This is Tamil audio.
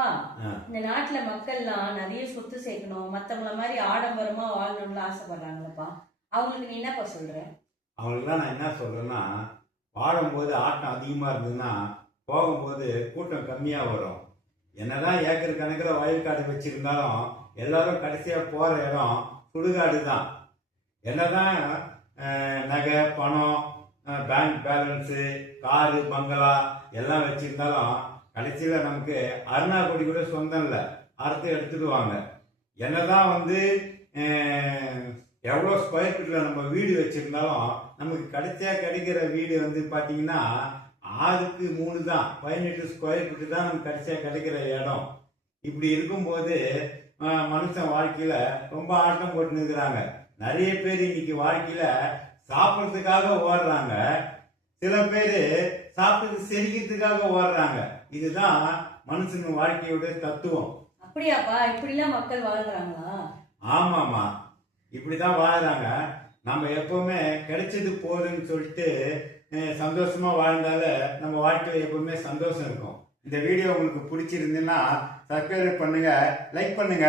பா இந்த நாட்டுல மக்கள்லாம் நிறைய சொத்து சேர்க்கணும், மத்தவங்கள மாதிரி ஆடம்பரமா வாழணும்னு ஆசைப்படுறாங்களப்பா. அவங்களுக்கு நீ என்னப்பா சொல்ற? அவங்களுக்குலாம் நான் என்ன சொல்றேன்னா, வாழும்போது ஆட்டம் அதிகமா இருந்ததுன்னா போகும்போது கூட்டம் கம்மியா வரும். என்னதான் ஏக்கர் கணக்கில் வயல்காடு வச்சிருந்தாலும் எல்லாரும் கடைசியா போற இடம் சுடுகாடு தான். என்னதான் நகை பணம் பேங்க் பேலன்ஸு காரு பங்களா எல்லாம் வச்சிருந்தாலும் கடைசியில நமக்கு அருணாக்குடி கூட சொந்தம் இல்லை, அறுத்து எடுத்துடுவாங்க. என்னதான் எவ்வளோ ஸ்கொயர் ஃபீட்ல நம்ம வீடு வச்சிருந்தாலும் நமக்கு கடைசியா கிடைக்கிற வீடு பாத்தீங்கன்னா 6க்கு 3 தான், 18 ஸ்கொயர் ஃபீட் தான் நமக்கு கடைசியா கிடைக்கிற இடம். இப்படி இருக்கும்போது மனுஷன் வாழ்க்கையில ரொம்ப ஆட்டம் போட்டு இருக்கிறாங்க. நிறைய பேர் இன்னைக்கு வாழ்க்கையில சாப்பிட்றதுக்காக ஓடுறாங்க, சில பேர் சாப்பிட்டு செரிக்கிறதுக்காக ஓடுறாங்க. இதுதான் மனுஷன் வாழ்க்கையோட தத்துவம். அப்படியாப்பா? இப்படிலாம் மக்கள் வாழ்றாங்களா? ஆமாமா, இப்படிதான் வாழ்றாங்க. நம்ம எப்பவுமே கிடைச்சது போதுன்னு சொல்லிட்டு சந்தோஷமா வாழ்ந்தால நம்ம வாழ்க்கையில எப்பவுமே சந்தோஷம் இருக்கும். இந்த வீடியோ உங்களுக்கு பிடிச்சிருந்துன்னா சப்ஸ்கிரைப் பண்ணுங்க, லைக் பண்ணுங்க.